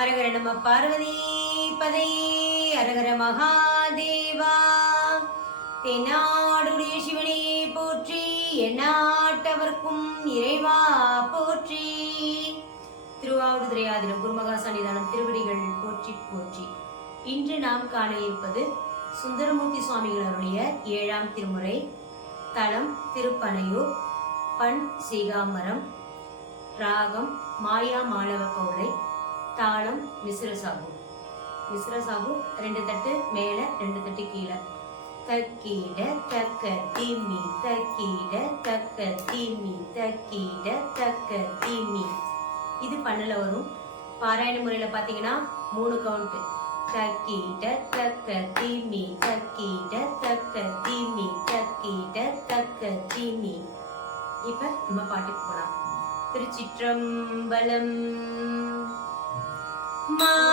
அரகர நம பார்வதி பதை அரகர மகாதேவா. தென்னாடுடைய சிவனே போற்றி எந்நாட்டவர்க்கும் இறைவா போற்றி. திருவாவடுதுறை ஆதினம் குருமகா சன்னிதானம் திருவடிகள் போற்றி போற்றி. இன்று நாம் காண இருப்பது சுந்தரமூர்த்தி சுவாமிகளுடைய ஏழாம் திருமுறை தலம் திருப்பனையூர் பண் சீகாமரம் ராகம் மாயா மாளவ கவுளை சாகு மிஸ்ரசாபு மிஸ்ரசாபு ரெண்டு தட்டு மேல ரெண்டு தட்டு கீழே. தக்கீட தக்க தீமி தக்கீட தக்க தீமி தக்கீட தக்க தீமி. இது பண்ணல வரும். பாராயண முறையில பாத்தீங்கன்னா மூணு கவுண்ட் தக்கீட தக்க தீமி தக்கீட தக்க தீமி தக்கீட தக்க தீமி. இப்ப நம்ம பாட்டுக்கு போலாம். திருச்சிற்றம்பலம் Mom.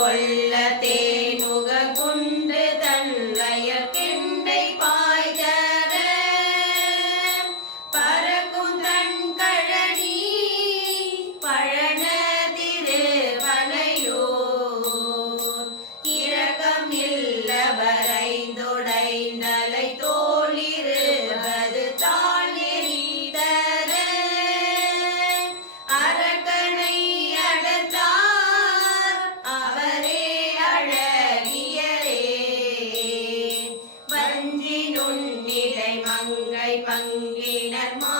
Bye. மங்கை மா